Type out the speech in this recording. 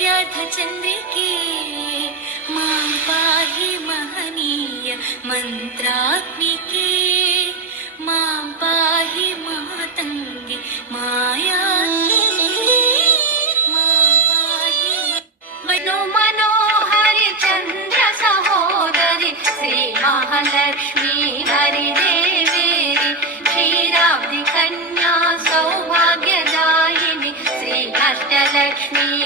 चन्द्रिके मां पाहि महनीय मन्त्रात्मिके मां पाहि मातङ्गे मायात्मिके मां पाहि मनो मनोहरि चन्द्र सहोदरि श्री महालक्ष्मी हरिदेवेरि क्षीराब्धि कन्या सौभाग्यदायिनि श्री अष्टलक्ष्मी